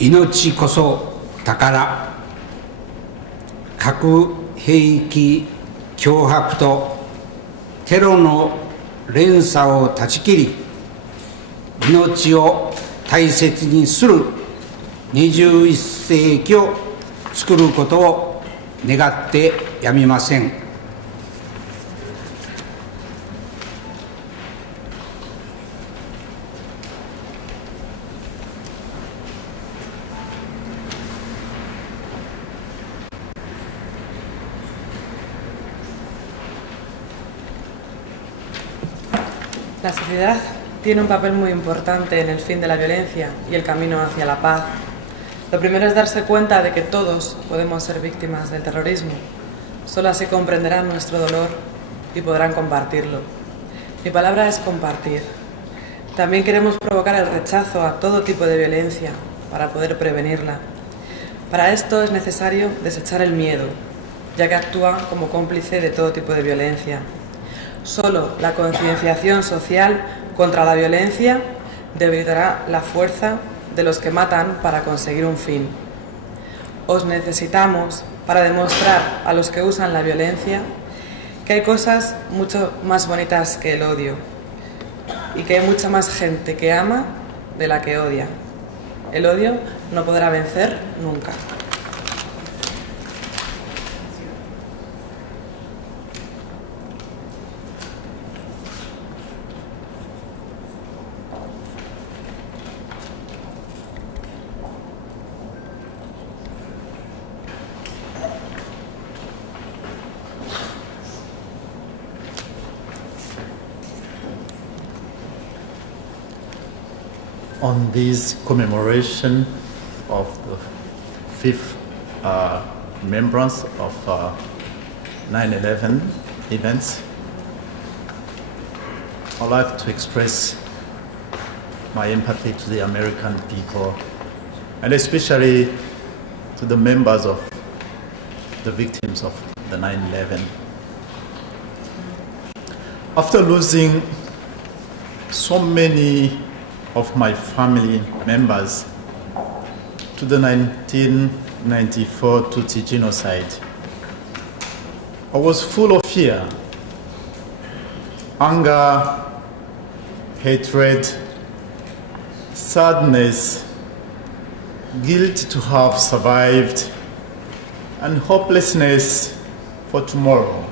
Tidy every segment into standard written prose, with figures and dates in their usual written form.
命こそ宝。核兵器脅迫とテロの連鎖を断ち切り、命を大切にする21世紀を作ることを願ってやみません。La sociedad tiene un papel muy importante en el fin de la violencia y el camino hacia la paz. Lo primero es darse cuenta de que todos podemos ser víctimas del terrorismo. Solo así comprenderán nuestro dolor y podrán compartirlo. Mi palabra es compartir. También queremos provocar el rechazo a todo tipo de violencia para poder prevenirla. Para esto es necesario desechar el miedo, ya que actúa como cómplice de todo tipo de violencia. Solo la concienciación social contra la violencia debilitará la fuerza de los que matan para conseguir un fin. Os necesitamos para demostrar a los que usan la violencia que hay cosas mucho más bonitas que el odio y que hay mucha más gente que ama de la que odia. El odio no podrá vencer nunca. On this commemoration of the 5th remembrance of 9/11 events, I'd like to express my empathy to the American people, and especially to the members of the victims of the 9/11. After losing so many of my family members to the 1994 Tutsi genocide, I was full of fear, anger, hatred, sadness, guilt to have survived, and hopelessness for tomorrow.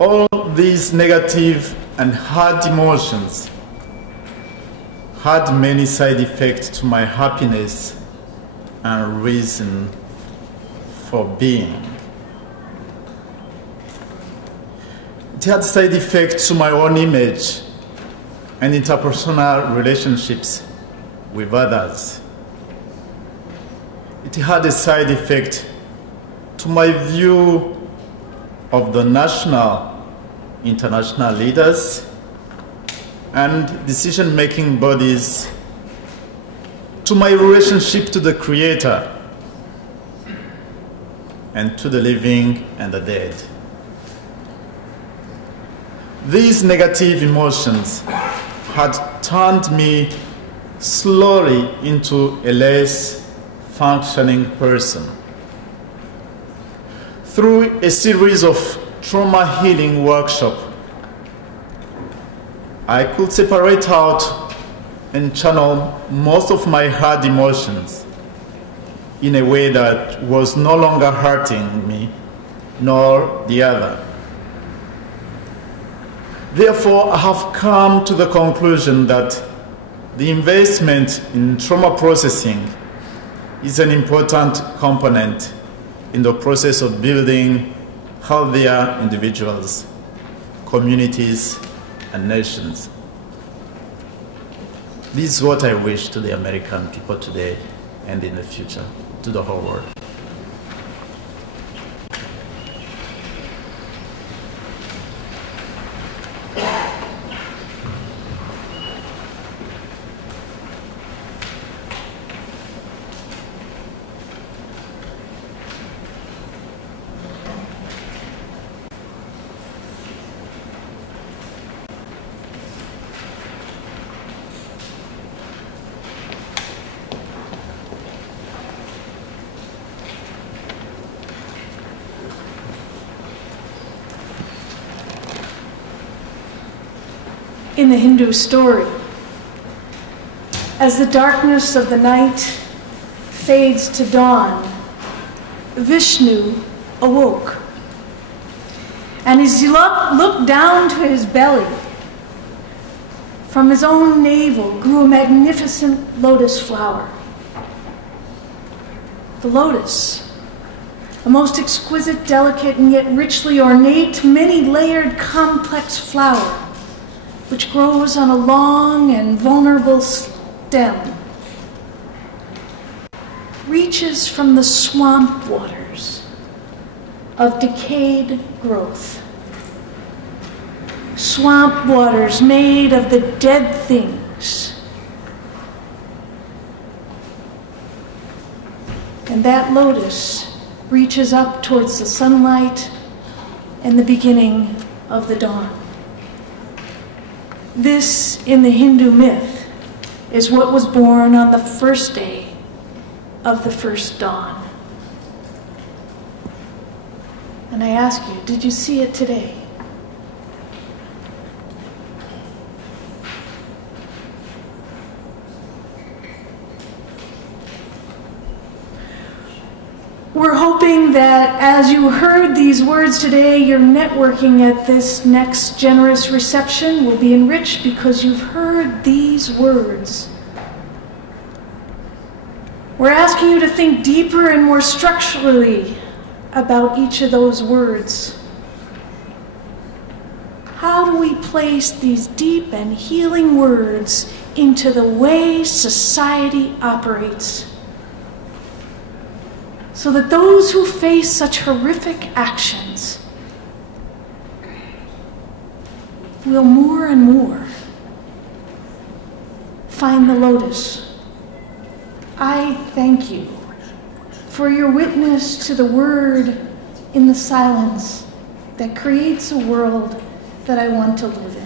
All these negative and hard emotions had many side effects to my happiness and reason for being. It had side effects to my own image and interpersonal relationships with others. It had a side effect to my view of the national, international leaders and decision-making bodies, to my relationship to the Creator, and to the living and the dead. These negative emotions had turned me slowly into a less functioning person. Through a series of trauma healing workshops, I could separate out and channel most of my hard emotions in a way that was no longer hurting me nor the other. Therefore, I have come to the conclusion that the investment in trauma processing is an important component in the process of building healthier individuals, communities, and nations. This is what I wish to the American people today and in the future, to the whole world. in the Hindu story. As the darkness of the night fades to dawn, Vishnu awoke. And as he looked down to his belly, from his own navel grew a magnificent lotus flower. The lotus, a most exquisite, delicate, and yet richly ornate, many-layered, complex flower, which grows on a long and vulnerable stem, reaches from the swamp waters of decayed growth. Swamp waters made of the dead things. And that lotus reaches up towards the sunlight and the beginning of the dawn. This, in the Hindu myth, is what was born on the first day of the first dawn. And I ask you, did you see it today? We're hoping that as you heard these words today, your networking at this next generous reception will be enriched because you've heard these words. We're asking you to think deeper and more structurally about each of those words. How do we place these deep and healing words into the way society operates, so that those who face such horrific actions will more and more find the lotus? I thank you for your witness to the word in the silence that creates a world that I want to live in.